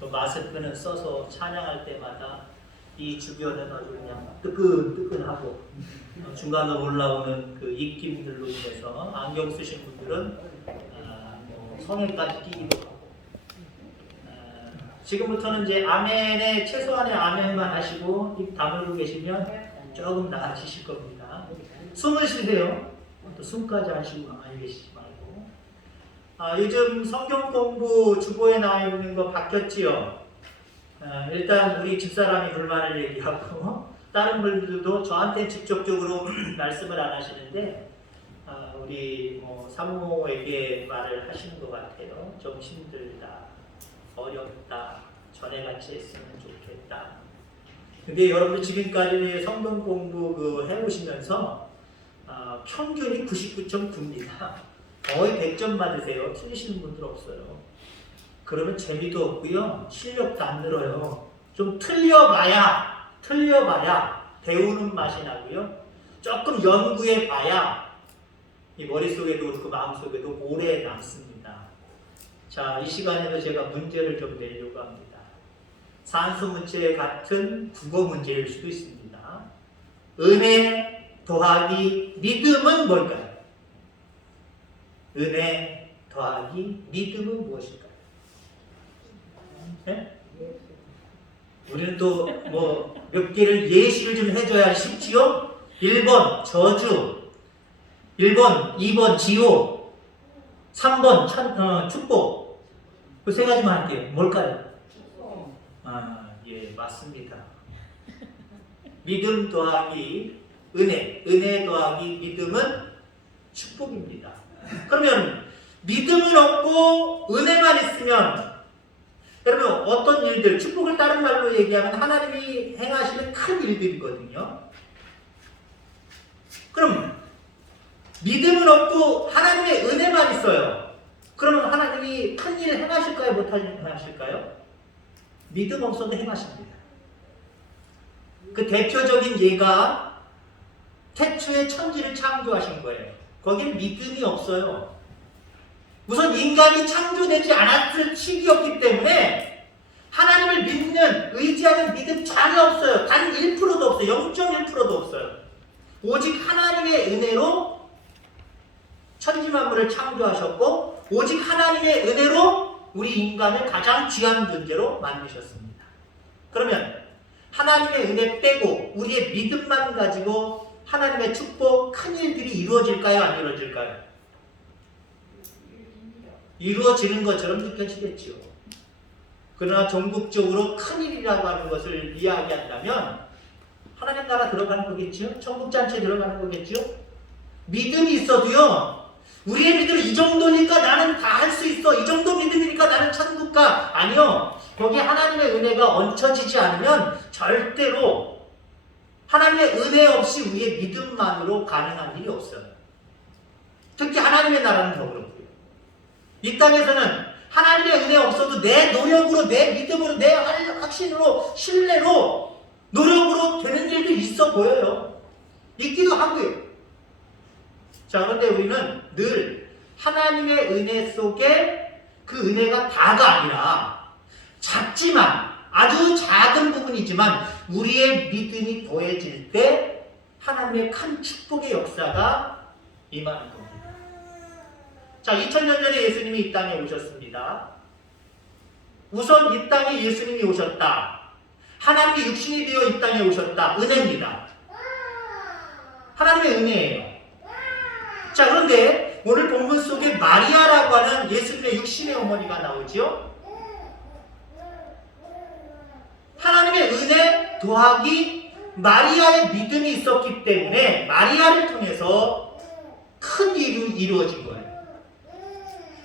또 마스크는 써서 찬양할 때마다 이 주변은 아주 그냥 뜨끈뜨끈하고 중간으로 올라오는 그 입김들로 인해서 안경 쓰신 분들은 성에까지 끼기도 하고 지금부터는 이제 아멘에 최소한의 아멘만 하시고 입 다물고 계시면 조금 나아지실 겁니다. 숨을 쉬세요. 또 숨까지 하시고 가만히 계시지 말고. 요즘 성경 공부 주보에 나와 있는 거 바뀌었지요. 일단 우리 집사람이 불만을 얘기하고 다른 분들도 저한테 직접적으로 말씀을 안 하시는데 우리 사모에게 말을 하시는 것 같아요. 좀 힘들다, 어렵다, 전에같이 했으면 좋겠다. 근데 여러분 지금까지 성경 공부 해오시면서 평균이 99.9입니다. 거의 100점 맞으세요. 틀리시는 분들 없어요. 그러면 재미도 없고요. 실력도 안 늘어요. 좀 틀려봐야 배우는 맛이 나고요. 조금 연구해봐야 이 머릿속에도 그렇고 마음속에도 오래 남습니다. 자, 이 시간에도 제가 문제를 좀 내려고 합니다. 산수 문제 같은 국어 문제일 수도 있습니다. 은혜 더하기 믿음은 뭘까요? 은혜 더하기 믿음은 무엇일까요? 네? 우리는 또 몇 개를 예시를 좀 해줘야 쉽지요? 1번 저주, 1번, 2번 지옥, 3번 축복. 그 세 가지만 할게요. 뭘까요? 예, 맞습니다. 믿음 더하기 은혜 더하기 믿음은 축복입니다. 그러면 믿음은 없고 은혜만 있으면 여러분 어떤 일들, 축복을 다른 말로 얘기하면 하나님이 행하시는 큰 일들이거든요. 그럼 믿음은 없고 하나님의 은혜만 있어요. 그러면 하나님이 큰 일 행하실까요? 못 하실까요? 믿음 없어도 행하십니다. 그 대표적인 예가 태초에 천지를 창조하신 거예요. 거기는 믿음이 없어요. 우선 인간이 창조되지 않았을 시기였기 때문에 하나님을 믿는, 의지하는 믿음 전혀 없어요. 단 1%도 없어요. 0.1%도 없어요. 오직 하나님의 은혜로 천지만물을 창조하셨고 오직 하나님의 은혜로 우리 인간을 가장 귀한 존재로 만드셨습니다. 그러면 하나님의 은혜 빼고 우리의 믿음만 가지고 하나님의 축복, 큰 일들이 이루어질까요? 안 이루어질까요? 이루어지는 것처럼 느껴지겠죠. 그러나 전국적으로 큰 일이라고 하는 것을 이야기한다면 하나님 나라 들어가는 거겠죠? 천국잔치에 들어가는 거겠죠? 믿음이 있어도요, 우리의 믿음은 이 정도니까 나는 다 할 수 있어. 이 정도 믿음이니까 나는 천국 가. 아니요. 거기 하나님의 은혜가 얹혀지지 않으면 절대로 하나님의 은혜 없이 우리의 믿음만으로 가능한 일이 없어요. 특히 하나님의 나라는 더 그렇고요. 이 땅에서는 하나님의 은혜 없어도 내 노력으로, 내 믿음으로, 내 확신으로, 신뢰로, 노력으로 되는 일도 있어 보여요. 있기도 하고요. 자, 그런데 우리는 늘 하나님의 은혜 속에 그 은혜가 다가 아니라 작지만, 아주 작은 부분이지만 우리의 믿음이 더해질 때 하나님의 큰 축복의 역사가 임하는 겁니다. 자, 2000년 전에 예수님이 이 땅에 오셨습니다. 우선 이 땅에 예수님이 오셨다. 하나님이 육신이 되어 이 땅에 오셨다. 은혜입니다. 하나님의 은혜예요. 자, 그런데 오늘 본문 속에 마리아라고 하는 예수님의 육신의 어머니가 나오죠. 하나님의 은혜 더하기 마리아의 믿음이 있었기 때문에 마리아를 통해서 큰 일이 이루어진 거예요.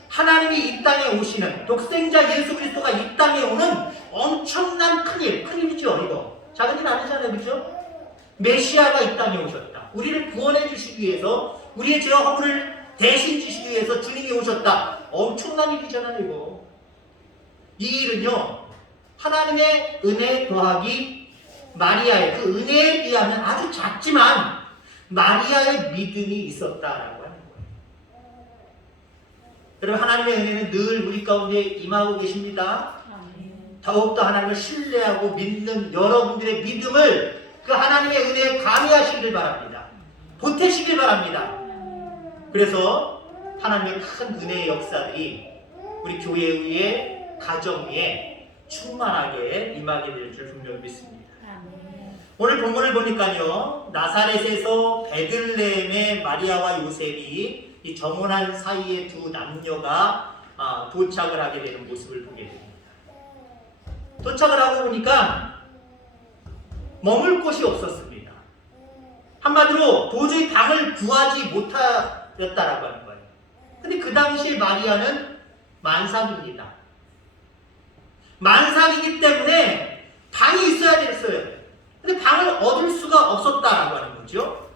하나님이 이 땅에 오시는, 독생자 예수 그리스도가 이 땅에 오는 엄청난 큰일이죠. 이거 작은 일 아니잖아요, 그렇죠? 메시아가 이 땅에 오셨다. 우리를 구원해 주시기 위해서, 우리의 죄와 허물을 대신 지시기 위해서 주님이 오셨다. 엄청난 일이잖아요, 이거. 이 일은요, 하나님의 은혜 더하기 마리아의 그 은혜에 비하면 아주 작지만 마리아의 믿음이 있었다라고 하는 거예요. 여러분, 하나님의 은혜는 늘 우리 가운데 임하고 계십니다. 더욱더 하나님을 신뢰하고 믿는 여러분들의 믿음을 그 하나님의 은혜에 가미하시길 바랍니다. 보태시길 바랍니다. 그래서 하나님의 큰 은혜의 역사들이 우리 교회 위에, 가정 위에 충만하게 임하게 될 줄 분명히 믿습니다. 오늘 본문을 보니까요, 나사렛에서 베들레헴의 마리아와 요셉이 이 정혼한 사이의 두 남녀가 도착을 하게 되는 모습을 보게 됩니다. 도착을 하고 보니까 머물 곳이 없었습니다. 한마디로 도저히 방을 구하지 못하였다라고 하는 거예요. 근데 그 당시에 마리아는 만삭입니다. 만삭이기 때문에 방이 있어야 됐어요. 근데 방을 얻을 수가 없었다라고 하는 거죠.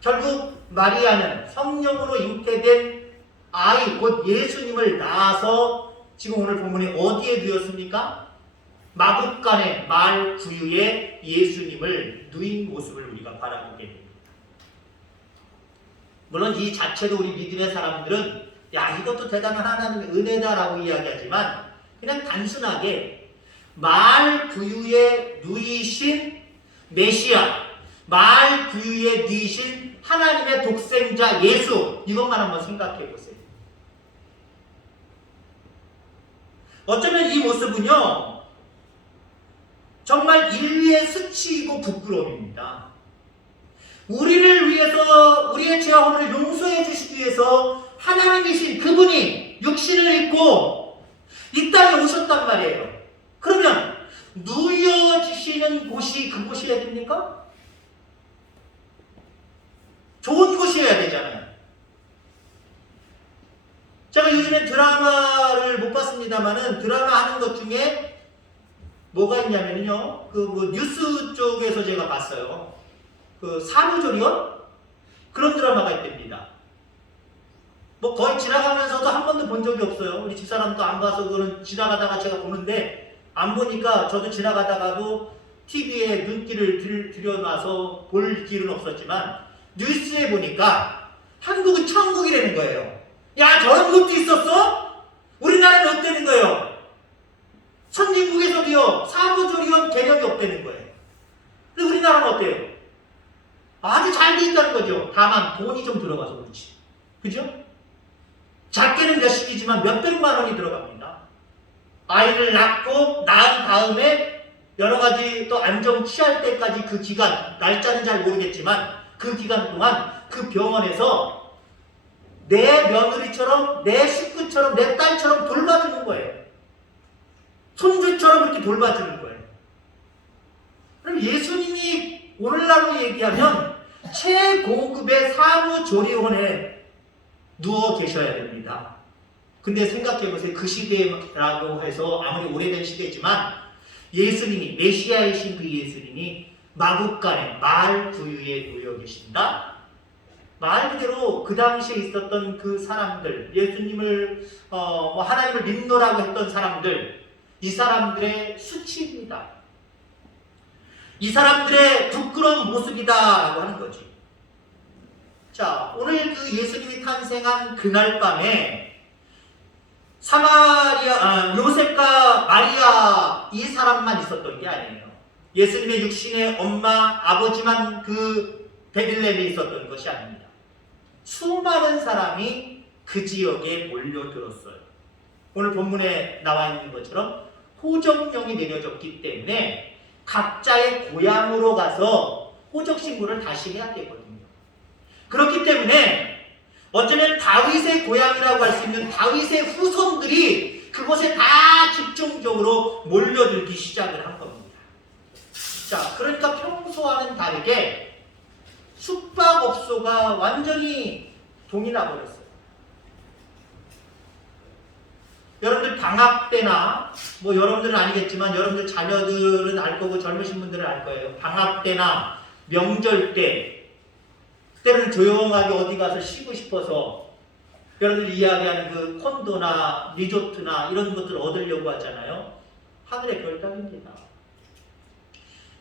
결국 마리아는 성령으로 잉태된 아이, 곧 예수님을 낳아서 지금 오늘 본문에 어디에 두었습니까? 마구간의 말 구유에 예수님을 누인 모습을 우리가 바라보게 됩니다. 물론 이 자체도 우리 믿음의 사람들은 야, 이것도 대단한 하나님의 은혜다라고 이야기하지만 그냥 단순하게 말 구유에 누이신 메시아, 말 구유에 누이신 하나님의 독생자 예수, 이것만 한번 생각해 보세요. 어쩌면 이 모습은요, 정말 인류의 수치이고 부끄러움입니다. 우리를 위해서, 우리의 죄와 허물을 용서해 주시기 위해서 하나님이신 그분이 육신을 입고 이 땅에 오셨단 말이에요. 그러면 누워지시는 곳이 그곳이어야 됩니까? 좋은 곳이어야 되잖아요. 제가 요즘에 드라마를 못 봤습니다만은 드라마 하는 것 중에 뭐가 있냐면요, 뉴스 쪽에서 제가 봤어요. 사무조리원? 그런 드라마가 있답니다. 뭐 거의 지나가면서도 한 번도 본 적이 없어요. 우리 집사람도 안 봐서 그런 지나가다가 제가 보는데 안 보니까 저도 지나가다가도 TV에 눈길을 들여놔서 볼 길은 없었지만 뉴스에 보니까 한국은 천국이라는 거예요. 야, 저런 것도 있었어? 우리나라는 없다는 거예요. 선진국에서도요, 사무조리원 개념이 없다는 거예요. 근데 우리나라는 어때요? 아주 잘 돼 있다는 거죠. 다만 돈이 좀 들어가서 그렇지. 그죠? 작게는 몇십이지만 몇백만 원이 들어갑니다. 아이를 낳고 낳은 다음에 여러 가지 또 안정 취할 때까지 그 기간, 날짜는 잘 모르겠지만 그 기간 동안 그 병원에서 내 며느리처럼, 내 식구처럼, 내 딸처럼 돌봐주는 거예요. 손주처럼 이렇게 돌봐주는 거예요. 그럼 예수님이 오늘날로 얘기하면 최고급의 사무조리원에 누워 계셔야 됩니다. 근데 생각해보세요. 그 시대라고 해서 아무리 오래된 시대지만 예수님이, 메시아이신 그 예수님이 마구간에 말 구유에 놓여 계신다. 말 그대로 그 당시에 있었던 그 사람들, 예수님을 하나님을 믿노라고 했던 사람들, 이 사람들의 수치입니다. 이 사람들의 부끄러운 모습이다라고 하는 거지. 자, 오늘 그 예수님이 탄생한 그날 밤에 요셉과 마리아 이 사람만 있었던 게 아니에요. 예수님의 육신의 엄마, 아버지만 그 베들레헴에 있었던 것이 아닙니다. 수많은 사람이 그 지역에 몰려들었어요. 오늘 본문에 나와 있는 것처럼 호적령이 내려졌기 때문에 각자의 고향으로 가서 호적 신고를 다시 해야 되거든요. 그렇기 때문에 어쩌면 다윗의 고향이라고 할 수 있는 다윗의 후손들이 그곳에 다 집중적으로 몰려들기 시작을 한 겁니다. 자, 그러니까 평소와는 다르게 숙박업소가 완전히 동이 나버렸어요. 여러분들 방학 때나, 여러분들은 아니겠지만 여러분들 자녀들은 알 거고 젊으신 분들은 알 거예요. 방학 때나 명절 때, 때로는 조용하게 어디 가서 쉬고 싶어서 여러분들이 이야기하는 그 콘도나 리조트나 이런 것들을 얻으려고 하잖아요. 하늘의 별 따기입니다.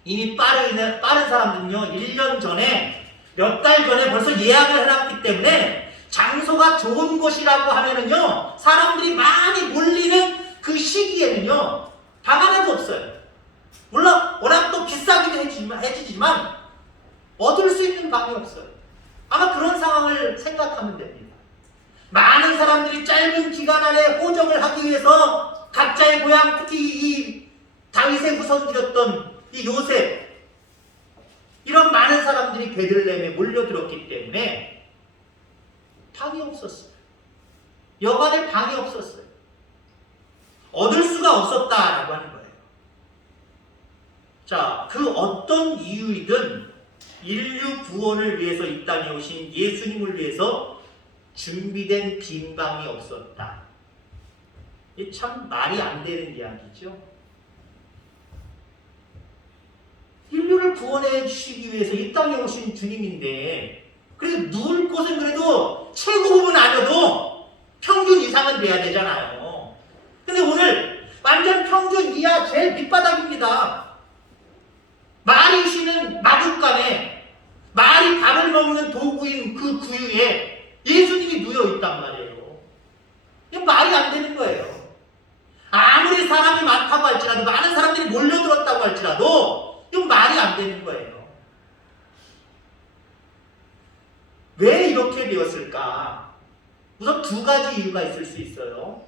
이미 빠른 사람들은요, 1년 전에, 몇 달 전에 벌써 예약을 해놨기 때문에 장소가 좋은 곳이라고 하면은요, 사람들이 많이 몰리는 그 시기에는요, 방학 계시지만 얻을 수 있는 방이 없어요. 아마 그런 상황을 생각하면 됩니다. 많은 사람들이 짧은 기간 안에 호적을 하기 위해서 각자의 고향, 특히 이 다윗의 후손들이었던 이 요셉, 이런 많은 사람들이 베들레헴에 몰려들었기 때문에 방이 없었어요. 여간에 방이 없었어요. 얻을 수가 없었다라고 하는 거예요. 자, 그 어떤 이유이든 인류 구원을 위해서 이 땅에 오신 예수님을 위해서 준비된 빈 방이 없었다. 이게 참 말이 안 되는 이야기죠. 인류를 구원해 주시기 위해서 이 땅에 오신 주님인데, 그래도 누울 곳은 그래도 최고급은 아니어도 평균 이상은 돼야 되잖아요. 근데 오늘 완전 평균 이하 제일 밑바닥입니다. 말이 쉬는 마구간에, 말이 밥을 먹는 도구인 그 구유에 예수님이 누워 있단 말이에요. 이건 말이 안 되는 거예요. 아무리 사람이 많다고 할지라도, 많은 사람들이 몰려들었다고 할지라도 이건 말이 안 되는 거예요. 왜 이렇게 되었을까? 우선 두 가지 이유가 있을 수 있어요.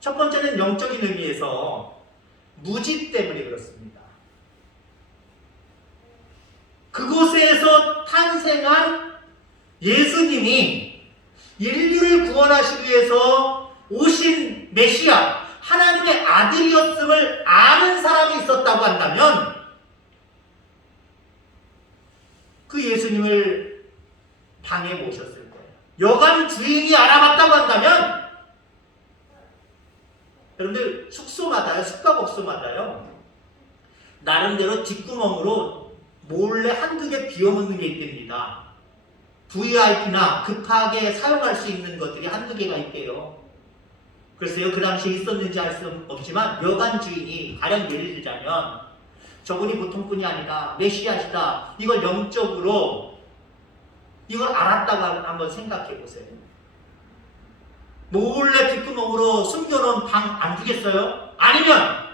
첫 번째는 영적인 의미에서 무지 때문에 그렇습니다. 그곳에서 탄생한 예수님이 인류를 구원하시기 위해서 오신 메시아, 하나님의 아들이었음을 아는 사람이 있었다고 한다면 그 예수님을 방에 모셨을 거예요. 여간 주인이 알아봤다고 한다면, 여러분들 숙소마다요, 숙박업소마다요, 나름대로 뒷구멍으로 몰래 한두 개 비워놓는 게 있답니다. VIP나 급하게 사용할 수 있는 것들이 한두 개가 있대요. 글쎄요, 그 당시에 있었는지 알 수 없지만 여관 주인이, 가령 예를 들자면 저분이 보통 분이 아니다, 메시아시다, 이걸 영적으로 이걸 알았다고 한번 생각해 보세요. 몰래 뒷구멍으로 숨겨놓은 방 안 주겠어요? 아니면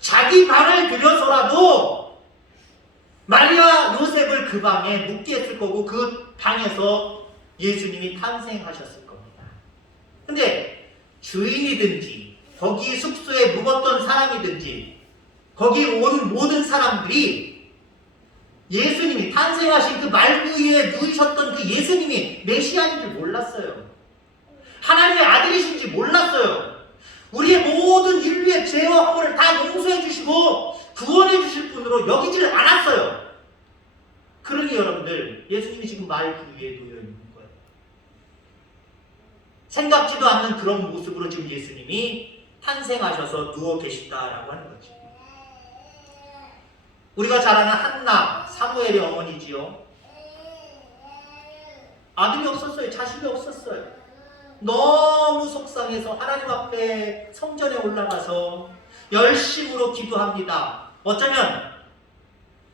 자기 방을 들여서라도 마리아 요셉을 그 방에 묵게 했을 거고, 그 방에서 예수님이 탄생하셨을 겁니다. 근데 주인이든지 거기 숙소에 묵었던 사람이든지 거기 온 모든 사람들이 예수님이 탄생하신 그 말구 위에 누우셨던 그 예수님이 메시아인 줄 몰랐어요. 하나님의 아들이신지 몰랐어요. 우리의 모든 인류의 죄와 허물을 다 용서해 주시고 구원해 주실 분으로 여기지를 않았어요. 그러니 여러분들, 예수님이 지금 말구 위에 놓여 있는 거예요. 생각지도 않는 그런 모습으로 지금 예수님이 탄생하셔서 누워 계시다라고 하는 거죠. 우리가 잘 아는 한나, 사무엘의 어머니지요. 아들이 없었어요. 자식이 없었어요. 너무 속상해서 하나님 앞에 성전에 올라가서 열심으로 기도합니다. 어쩌면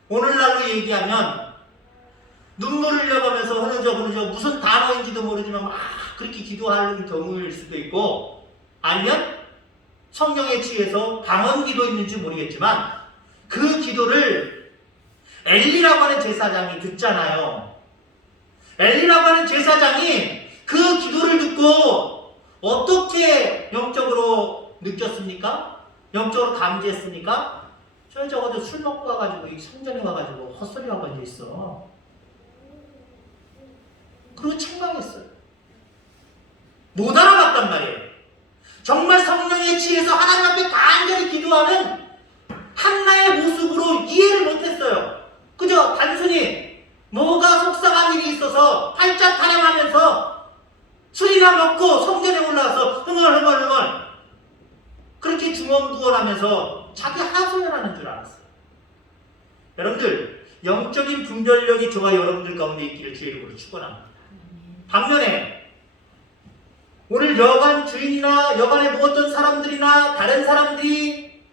오늘날로 얘기하면 눈물을 흘려가면서 흐느적 무슨 단어인지도 모르지만 막 그렇게 기도하는 경우일 수도 있고, 아니면 성령에 취해서 방언 기도했는지 모르겠지만 그 기도를 엘리라고 하는 제사장이 듣잖아요. 엘리라고 하는 제사장이 그 기도를 듣고 어떻게 영적으로 느꼈습니까? 영적으로 감지했습니까? 저거 술 먹고 와가지고 이 성전에 와가지고 헛소리하고 앉아있어. 그리고 책망했어요. 못 알아봤단 말이에요. 정말 성령에 취해서 하나님 앞에 간절히 기도하는 한나의 모습으로 이해를 못했어요. 그저 단순히 뭐가 속상한 일이 있어서 팔짝 타령하면서 술이나 먹고 성전에 올라와서 흥얼흥얼 그렇게 중언부언하면서 자기 하소연하는 줄 알았어요. 여러분들, 영적인 분별력이 저와 여러분들 가운데 있기를 주의 이름으로 축원합니다. 반면에 오늘 여관 주인이나 여관에 묵었던 사람들이나 다른 사람들이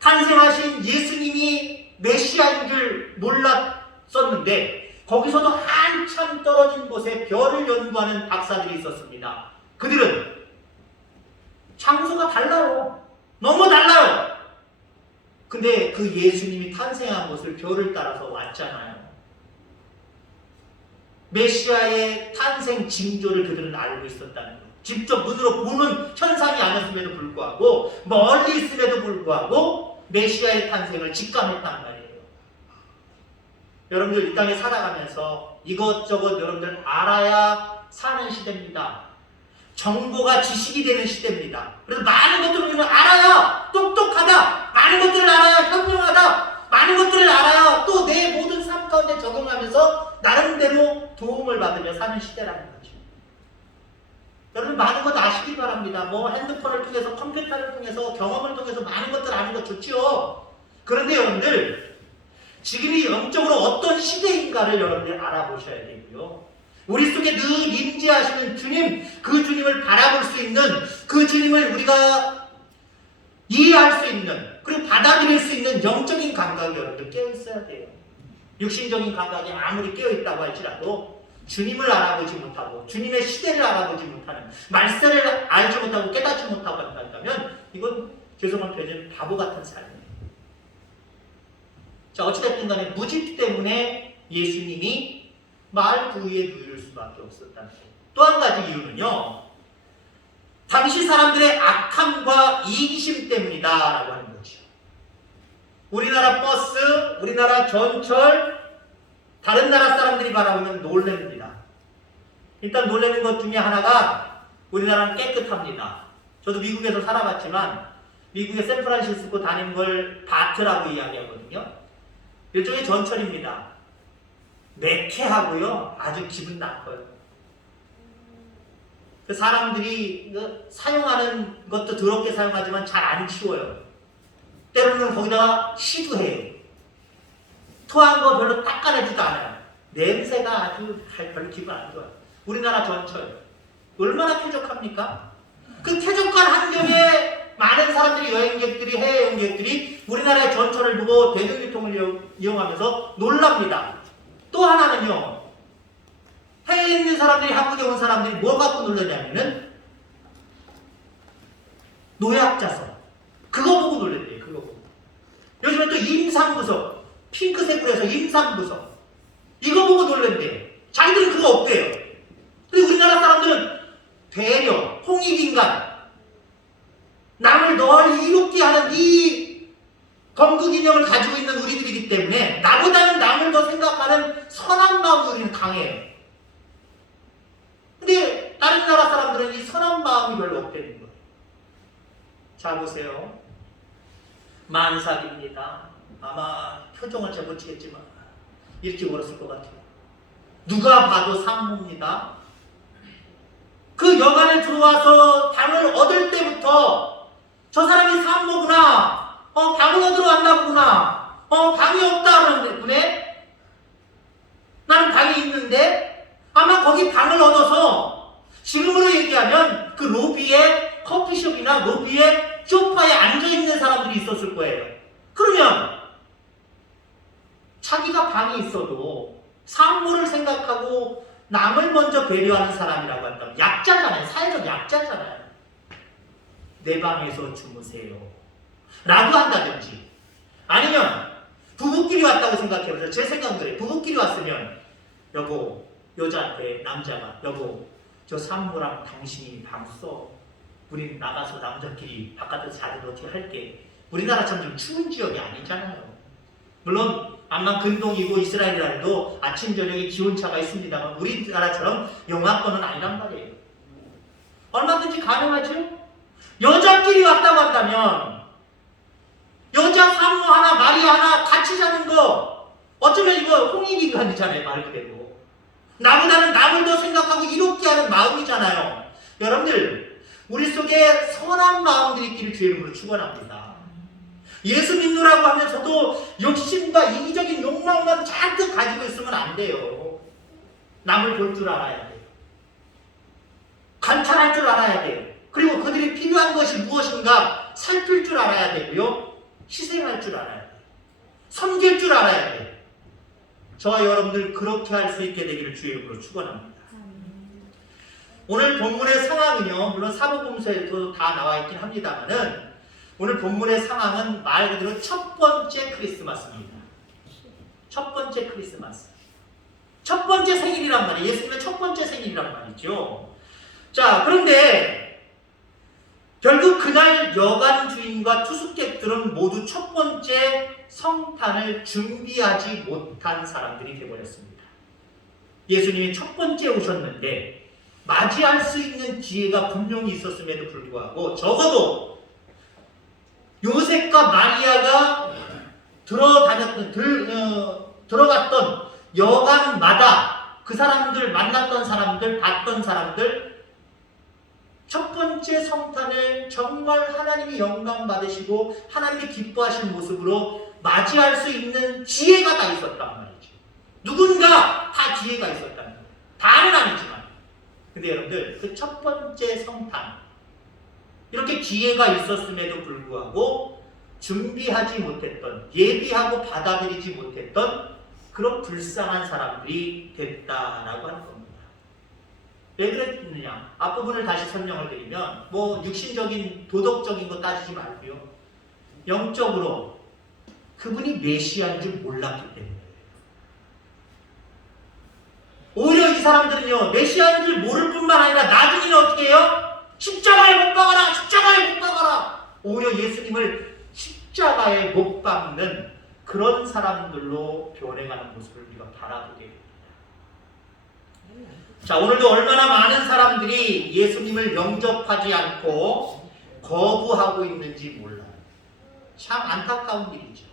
탄생하신 예수님이 메시아인 줄 몰랐었는데, 거기서도 한참 떨어진 곳에 별을 연구하는 박사들이 있었습니다. 그들은 장소가 달라요. 너무 달라요. 근데 그 예수님이 탄생한 곳을 별을 따라서 왔잖아요. 메시아의 탄생 징조를 그들은 알고 있었다는 거예요. 직접 눈으로 보는 현상이 아니었음에도 불구하고 멀리 있음에도 불구하고 메시아의 탄생을 직감했단 말이에요. 여러분들 이 땅에 살아가면서 이것저것 여러분들 알아야 사는 시대입니다. 정보가 지식이 되는 시대입니다. 그래서 많은 것들을 우리는 알아야 똑똑하다. 많은 것들을 알아야 현명하다. 많은 것들을 알아야 또 내 모든 삶 가운데 적용하면서 나름대로 도움을 받으며 사는 시대라는 거죠. 여러분 많은 것 아시기 바랍니다. 뭐 핸드폰을 통해서 컴퓨터를 통해서 경험을 통해서 많은 것들 아는 거 좋죠. 그런데 여러분들 지금이 영적으로 어떤 시대인가를 여러분들 알아보셔야 되고요. 우리 속에 늘 임재하시는 주님, 그 주님을 바라볼 수 있는 그 주님을 우리가 이해할 수 있는 그리고 받아들일 수 있는 영적인 감각이 여러분들 깨어있어야 돼요. 육신적인 감각이 아무리 깨어있다고 할지라도 주님을 알아보지 못하고 주님의 시대를 알아보지 못하는 말세를 알지 못하고 깨닫지 못하고 한다면 이건 죄송한 표현 바보 같은 삶이에요. 자, 어찌됐든 간에 무지 때문에 예수님이 말 그 위에 누일 수밖에 없었다는 거예요. 또 한 가지 이유는요. 당시 사람들의 악함과 이기심 때문이다라고 하는 거죠. 우리나라 버스, 우리나라 전철, 다른 나라 사람들이 바라보면 놀랍니다. 일단 놀라는 것 중에 하나가 우리나라는 깨끗합니다. 저도 미국에서 살아봤지만 미국의 샌프란시스코 다니는 걸 바트라고 이야기하거든요. 일종의 전철입니다. 매캐하고요. 아주 기분 나빠요. 그 사람들이 사용하는 것도 더럽게 사용하지만 잘 안 치워요. 때로는 거기다가 시도해요. 토한 거 별로 닦아내지도 않아요. 냄새가 아주 별로 기분 안 좋아요. 우리나라 전철 얼마나 쾌적합니까? 그 쾌적한 환경에 많은 사람들이 여행객들이 해외 여행객들이 우리나라의 전철을 보고 대중교통을 이용하면서 놀랍니다. 또 하나는요. 해외에 있는 사람들이 한국에 온 사람들이 뭘 갖고 놀라냐면은 노약자석 그거 보고 놀랬대요. 그거 보고. 요즘에 또 임산부석 핑크색으로 해서 임산부석 이거 보고 놀랬대요. 자기들은 그거 없대요. 근데 우리나라 사람들은 배려, 홍익인간 남을 널리 이롭게 하는 이 건국이념을 가지고 있는 우리들이기 때문에 나보다는 남을 더 생각하는 선한 마음이 우리는 강해요. 근데 다른 나라 사람들은 이 선한 마음이 별로 없다는 거예요. 자 보세요. 만삭입니다. 아마 표정을 잘 못 치겠지만 이렇게 울었을 것 같아요. 누가 봐도 산모입니다. 그 여관에 들어와서 방을 얻을 때부터 저 사람이 산모구나. 방을 얻으러 왔나 보구나. 방이 없다는 분에 나는 방이 있는데 아마 거기 방을 얻어서 지금으로 얘기하면 그 로비에 커피숍이나 로비에 소파에 앉아있는 사람들이 있었을 거예요. 그러면 자기가 방이 있어도 산모를 생각하고 남을 먼저 배려하는 사람이라고 한다면 약자잖아요. 사회적 약자잖아요. 내 방에서 주무세요 라고 한다든지 아니면 부부끼리 왔다고 생각해보세요. 제 생각은 그래요. 부부끼리 왔으면 여보 여자한테 남자가 여보 저 산모랑 당신이 방 써. 우린 나가서 남자끼리 바깥에서 자리를 어떻게 할게. 우리나라처럼 좀 추운 지역이 아니잖아요. 물론 암만 근동이고 이스라엘이라 해도 아침 저녁에 기온차가 있습니다만 우리나라처럼 영하권은 아니란 말이에요. 얼마든지 가능하죠? 여자끼리 왔다고 한다면 여자 산모 하나 마리아 하나 같이 자는 거 어쩌면 이거 홍익인간이잖아요. 말 그대로 나보다는 남을 더 생각하고 이롭게 하는 마음이잖아요. 여러분들 우리 속에 선한 마음들이 있기를 주의 이름으로 축원합니다. 예수 믿노라고 하면서도 욕심과 이기적인 욕망만 잔뜩 가지고 있으면 안 돼요. 남을 볼 줄 알아야 돼요. 관찰할 줄 알아야 돼요. 그리고 그들이 필요한 것이 무엇인가 살필 줄 알아야 되고요. 희생할 줄 알아야 돼요. 섬길 줄 알아야 돼요. 저와 여러분들 그렇게 할 수 있게 되기를 주의 이름으로 축원합니다. 오늘 본문의 상황은요. 물론 사복음서에도 다 나와 있긴 합니다만은 오늘 본문의 상황은 말 그대로 첫 번째 크리스마스입니다. 첫 번째 크리스마스. 첫 번째 생일이란 말이에요. 예수님의 첫 번째 생일이란 말이죠. 자, 그런데 결국 그날 여관 주인과 투숙객들은 모두 첫 번째 성탄을 준비하지 못한 사람들이 되어버렸습니다. 예수님이 첫 번째 오셨는데 맞이할 수 있는 기회가 분명히 있었음에도 불구하고 적어도 요셉과 마리아가 들어갔던 여관마다 그 사람들, 만났던 사람들, 봤던 사람들, 첫 번째 성탄을 정말 하나님이 영광 받으시고 하나님이 기뻐하신 모습으로 맞이할 수 있는 기회가 다 있었단 말이죠. 누군가 다 기회가 있었다는 거예요. 다는 아니지만. 근데 여러분들, 그 첫 번째 성탄, 이렇게 기회가 있었음에도 불구하고 준비하지 못했던, 예비하고 받아들이지 못했던 그런 불쌍한 사람들이 됐다라고 하는 겁니다. 왜 그랬느냐? 앞부분을 다시 설명을 드리면 육신적인 도덕적인 거 따지지 말고요. 영적으로 그분이 메시아인 줄 몰랐기 때문에. 오히려 이 사람들은요, 메시아인 줄 모를 뿐만 아니라 나중에는 어떻게 해요? 십자가에 못 박아라! 십자가에 못 박아라! 오히려 예수님을 십자가에 못 박는 그런 사람들로 변해가는 모습을 우리가 바라보게 됩니다. 자, 오늘도 얼마나 많은 사람들이 예수님을 영접하지 않고 거부하고 있는지 몰라요. 참 안타까운 일이죠.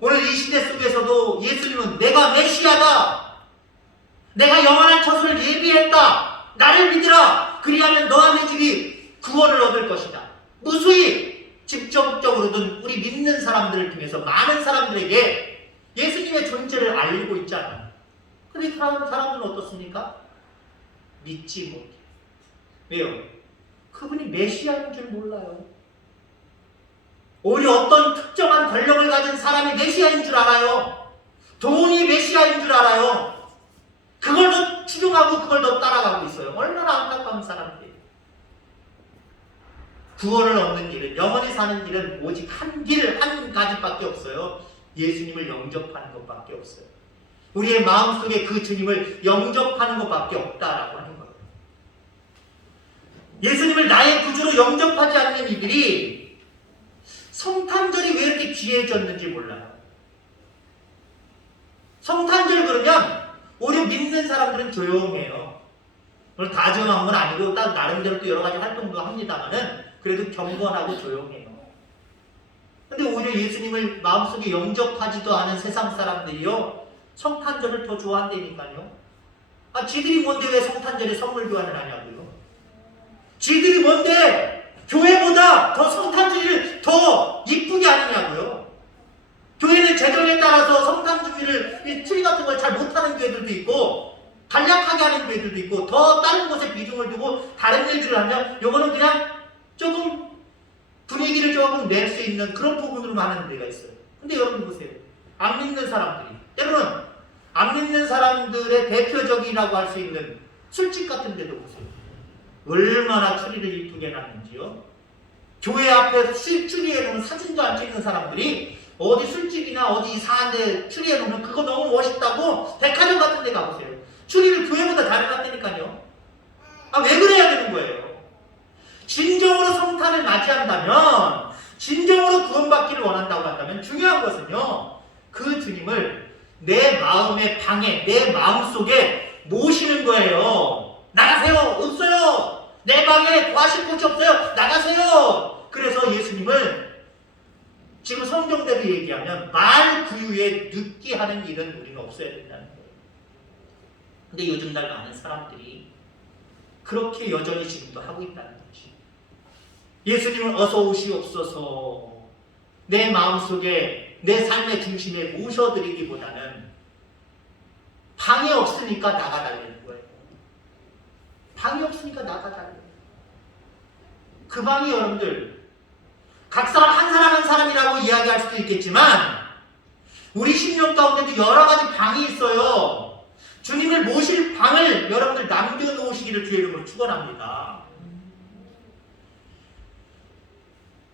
오늘 이 시대 속에서도 예수님은 내가 메시아다. 내가 영원한 처소를 예비했다. 나를 믿으라. 그리하면 너와 네 집이 구원을 얻을 것이다. 무수히 직접적으로든 우리 믿는 사람들을 통해서 많은 사람들에게 예수님의 존재를 알리고 있잖아요. 근데 그 사람들은 어떻습니까? 믿지 못해요. 왜요? 그분이 메시아인 줄 몰라요. 오히려 어떤 특정한 권력을 가진 사람이 메시아인 줄 알아요. 돈이 메시아인 줄 알아요. 그걸 더 추종하고 그걸 더 따라가고 있어요. 얼마나 안타까운 사람들이에요. 구원을 얻는 길은, 영원히 사는 길은 오직 한 길, 한 가지밖에 없어요. 예수님을 영접하는 것밖에 없어요. 우리의 마음속에 그 주님을 영접하는 것밖에 없다라고 하는 거예요. 예수님을 나의 구주로 영접하지 않는 이들이 성탄절이 왜 이렇게 귀해졌는지 몰라요. 성탄절 그러면 오히려 믿는 사람들은 조용해요. 물론 다 조용한 건 아니고 딱 나름대로 또 여러 가지 활동도 합니다만은 그래도 경건하고 조용해요. 근데 오히려 예수님을 마음속에 영접하지도 않은 세상 사람들이요, 성탄절을 더 좋아한다니까요. 지들이 뭔데 왜 성탄절에 선물 교환을 하냐고요. 지들이 뭔데 교회보다 더 성탄절을 더 이쁘게 하느냐고요. 교회는 제정에 따라서 성탄 준비를, 트리 같은 걸 잘 못하는 교회들도 있고 간략하게 하는 교회들도 있고 더 다른 곳에 비중을 두고 다른 일들을 하면 요거는 그냥 조금 분위기를 조금 낼 수 있는 그런 부분으로만 하는 데가 있어요. 근데 여러분 보세요. 안 믿는 사람들이, 때로는 안 믿는 사람들의 대표적이라고 할 수 있는 술집 같은 데도 보세요. 얼마나 트리를 이쁘게 놨는지요. 교회 앞에 트리 해놓은 사진도 안 찍는 사람들이 어디 술집이나 어디 이상한 데 트리 해놓으면 그거 너무 멋있다고 백화점 같은 데 가보세요. 트리를 교회보다 잘 해놨다니까요. 왜 그래야 되는 거예요? 진정으로 성탄을 맞이한다면, 진정으로 구원받기를 원한다고 한다면 중요한 것은요, 그 주님을 내 마음의 방에, 내 마음속에 모시는 거예요. 나가세요! 없어요! 내 방에 구하실 곳이 없어요! 나가세요! 그래서 예수님을 지금 성경대로 얘기하면 말 구유에 늦게 하는 일은 우리는 없어야 된다는 거예요. 근데 요즘 날 많은 사람들이 그렇게 여전히 지금도 하고 있다는 거지. 예수님을 어서 오시옵소서, 내 마음속에, 내 삶의 중심에 모셔드리기보다는 방이 없으니까 나가달라는 거예요. 방이 없으니까 나가달라는 거예요. 그 방이 여러분들 각 사람 한 사람 한 사람이라고 이야기할 수도 있겠지만 우리 심령 가운데도 여러 가지 방이 있어요. 주님을 모실 방을 여러분들 남겨놓으시기를 주의 이름으로 축원합니다.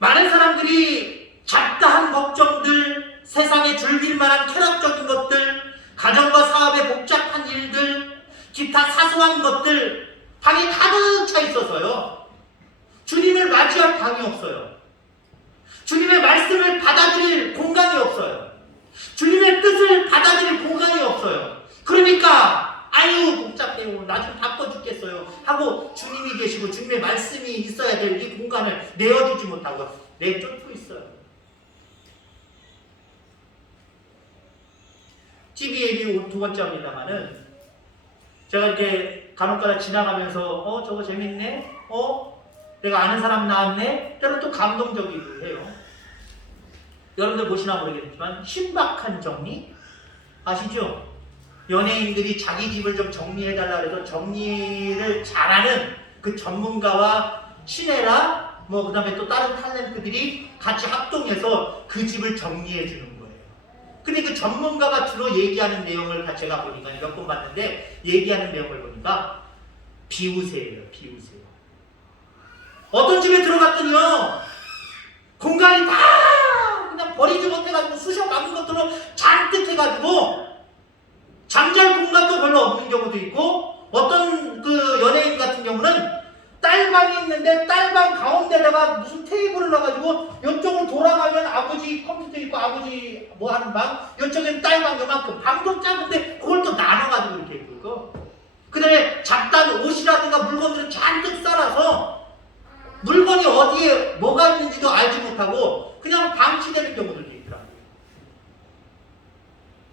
많은 사람들이 잡다한 걱정들, 세상에 즐길 만한 쾌락적인 것들, 가정과 사업의 복잡한 일들, 기타 사소한 것들 방에 가득 차 있어서요. 주님을 맞이할 방이 없어요. 주님의 말씀을 받아들일 공간이 없어요. 주님의 뜻을 받아들일 공간이 없어요. 그러니까 아유 복잡해요. 나 좀 바빠 죽겠어요. 하고 주님이 계시고 주님의 말씀이 있어야 될 이 공간을 내어주지 못하고 내쫓고 있어요. TV 얘기 두 번째입니다만은 제가 이렇게 간혹가다 지나가면서 저거 재밌네? 내가 아는 사람 나왔네? 때로는 또 감동적이기도 해요. 여러분들 보시나 모르겠지만 신박한 정리? 아시죠? 연예인들이 자기 집을 좀 정리해달라 해서 정리를 잘하는 그 전문가와 시내라 그 다음에 또 다른 탤런트들이 같이 합동해서 그 집을 정리해 주는 거예요. 근데 그 전문가가 주로 얘기하는 내용을 제가 보니까 몇 번 봤는데 얘기하는 내용을 보니까 비우세요. 비우세요. 어떤 집에 들어갔더니요 공간이 다 그냥 버리지 못해가지고 쑤셔 박은 것들로 잔뜩 해가지고 잠잘 공간도 별로 없는 경우도 있고 어떤 그 연예인 같은 경우는 딸방이 있는데 딸방 가운데다가 무슨 테이블을 놔가지고 이쪽으로 돌아가면 아버지 컴퓨터 있고 아버지 뭐 하는 방 이쪽엔 딸방 요만큼 방도 작은데 그걸 또 나눠가지고 이렇게 있고 그 다음에 잡다한 옷이라든가 물건들을 잔뜩 쌓아서 물건이 어디에 뭐가 있는지도 알지 못하고 그냥 방치되는 경우들도 있더라고요.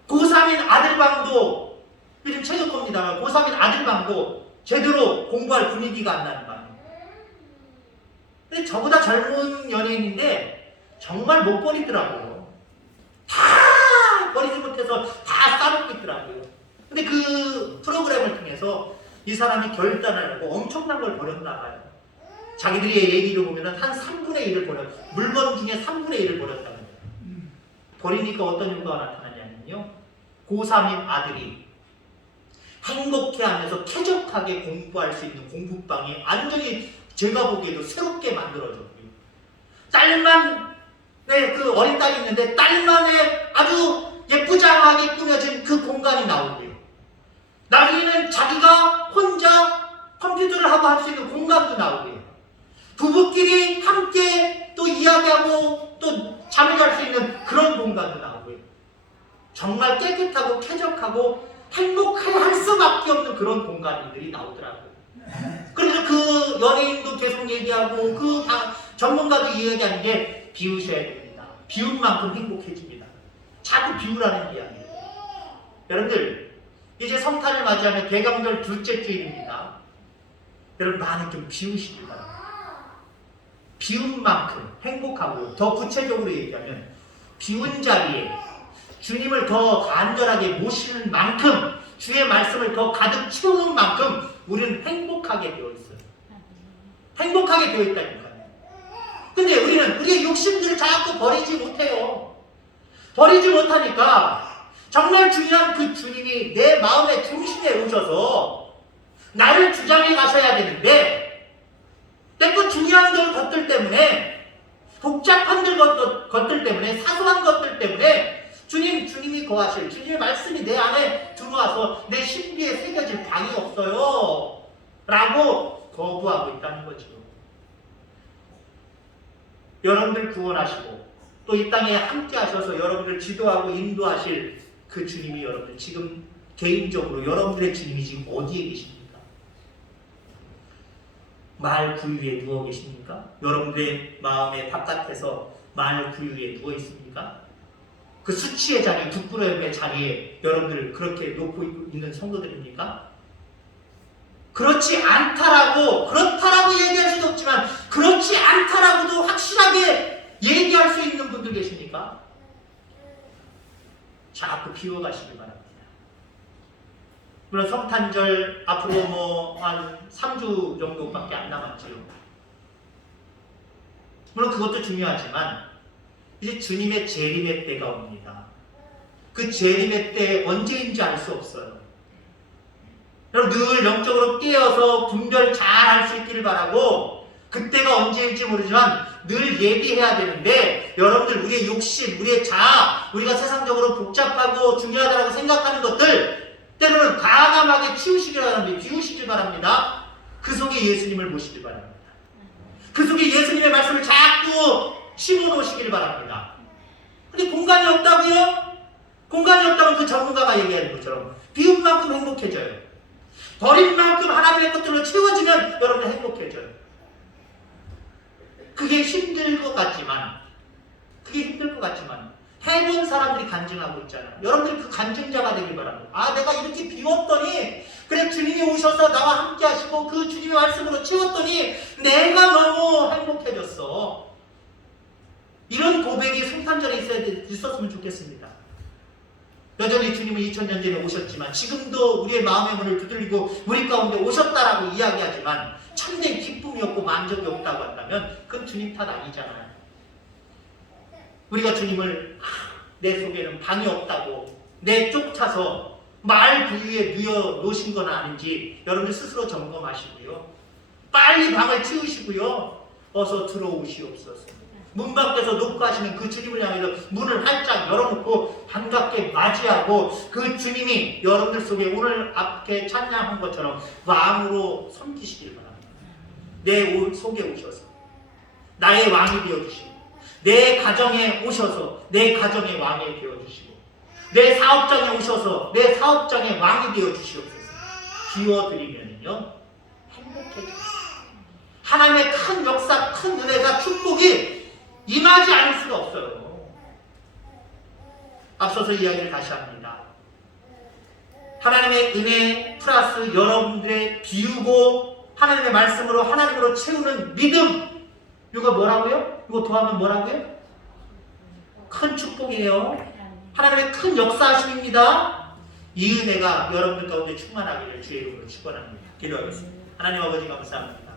고3인 아들방도 요즘 최저급입니다만 고3인 아들방도 제대로 공부할 분위기가 안 나는 방이에요. 근데 저보다 젊은 연예인인데 정말 못 버리더라고요. 다 버리지 못해서 다 싸놓고 있더라고요. 근데 그 프로그램을 통해서 이 사람이 결단을 하고 엄청난 걸 버렸나 봐요. 자기들의 얘기를 보면 한 3분의 1을 버렸어요. 물건 중에 3분의 1을 버렸다는 거예요. 버리니까 어떤 효과가 나타나냐면요. 고3인 아들이 행복해하면서 쾌적하게 공부할 수 있는 공부방이 완전히 제가 보기에도 새롭게 만들어졌고요. 딸만, 그 어린 딸이 있는데 딸만의 아주 예쁘장하게 꾸며진 그 공간이 나오고요. 나중에는 자기가 혼자 컴퓨터를 하고 할 수 있는 공간도 나오고요. 부부끼리 함께 또 이야기하고 또 잠을 잘 수 있는 그런 공간도 나오고요. 정말 깨끗하고 쾌적하고 행복하게 할 수밖에 없는 그런 공간들이 나오더라고요. 그래서 그 연예인도 계속 얘기하고 그 전문가도 이야기하는 게 비우셔야 됩니다. 비운 만큼 행복해집니다. 자꾸 비우라는 이야기예요. 여러분들 이제 성탄을 맞이하면 대강절 둘째 주일입니다. 여러분 많이 좀 비우시길 바랍니다. 비운 만큼 행복하고 더 구체적으로 얘기하면 비운 자리에 주님을 더 간절하게 모시는 만큼 주의 말씀을 더 가득 채우는 만큼 우리는 행복하게 되어 있어요. 행복하게 되어 있다니까요. 근데 우리는 우리의 욕심들을 자꾸 버리지 못해요. 버리지 못하니까 정말 중요한 그 주님이 내 마음의 중심에 오셔서 나를 주장해 가셔야 되는데 그 중요한 것들 때문에 복잡한 것들 때문에 사소한 것들 때문에 주님이 거하실 주님의 말씀이 내 안에 들어와서 내 신비에 새겨질 방이 없어요 라고 거부하고 있다는 거죠. 여러분들 구원하시고 또 이 땅에 함께 하셔서 여러분들 지도하고 인도하실 그 주님이 여러분들 지금 개인적으로 여러분들의 주님이 지금 어디에 계십니까? 말 구유에 누워 계십니까? 여러분들의 마음의 바깥에서 말 구유에 누워 있습니까? 그 수치의 자리, 부끄러움의 자리에 여러분들 그렇게 놓고 있는 성도들입니까? 그렇지 않다라고, 그렇다라고 얘기할 수도 없지만 그렇지 않다라고도 확실하게 얘기할 수 있는 분들 계십니까? 자꾸 비워가시기 바랍니다. 물론 성탄절 앞으로 한 3주 정도밖에 안 남았죠. 물론 그것도 중요하지만 이제 주님의 재림의 때가 옵니다. 그 재림의 때 언제인지 알 수 없어요. 여러분 늘 영적으로 깨어서 분별 잘 할 수 있기를 바라고 그때가 언제일지 모르지만 늘 예비해야 되는데 여러분들 우리의 욕심, 우리의 자아, 우리가 세상적으로 복잡하고 중요하다고 생각하는 것들 때로는 과감하게 치우시길 바랍니다. 비우시길 바랍니다. 그 속에 예수님을 모시길 바랍니다. 그 속에 예수님의 말씀을 자꾸 심어놓으시길 바랍니다. 근데 공간이 없다고요? 공간이 없다면 그 전문가가 얘기하는 것처럼 비운 만큼 행복해져요. 버린 만큼 하나님의 것들로 채워지면 여러분 행복해져요. 그게 힘들 것 같지만 해본 사람들이 간증하고 있잖아요. 여러분들이 그 간증자가 되길 바랍니다. 아, 내가 이렇게 비웠더니 그래 주님이 오셔서 나와 함께 하시고 그 주님의 말씀으로 채웠더니 내가 너무 행복해졌어. 이런 고백이 성탄절에 있었으면 좋겠습니다. 여전히 주님은 2000년 전에 오셨지만 지금도 우리의 마음의 문을 두들리고 우리 가운데 오셨다라고 이야기하지만 참된 기쁨이 없고 만족이 없다고 한다면 그건 주님 탓 아니잖아요. 우리가 주님을 내 속에는 방이 없다고 내 쫓아서 말 부위에 누워 놓으신 건 아닌지 여러분들 스스로 점검하시고요. 빨리 방을 치우시고요. 어서 들어오시옵소서. 문 밖에서 녹화하시는 그 주님을 향해서 문을 활짝 열어놓고 반갑게 맞이하고 그 주님이 여러분들 속에 오늘 앞에 찬양한 것처럼 왕으로 섬기시길 바랍니다. 내 속에 오셔서 나의 왕이 되어주시고 내 가정에 오셔서 내 가정의 왕이 되어주시고 내 사업장에 오셔서 내 사업장의 왕이 되어주시옵소서. 비워드리면요 행복해져요. 하나님의 큰 역사, 큰 은혜가 축복이 임하지 않을 수가 없어요. 앞서서 이야기를 다시 합니다. 하나님의 은혜 플러스 여러분들의 비우고 하나님의 말씀으로 하나님으로 채우는 믿음. 이거 뭐라고요? 이거 더하면 뭐라고요? 큰 축복이에요. 하나님의 큰 역사하심입니다. 이 은혜가 여러분들 가운데 충만하기를 주의 이름으로 축원합니다. 기도하겠습니다. 하나님 아버지 감사합니다.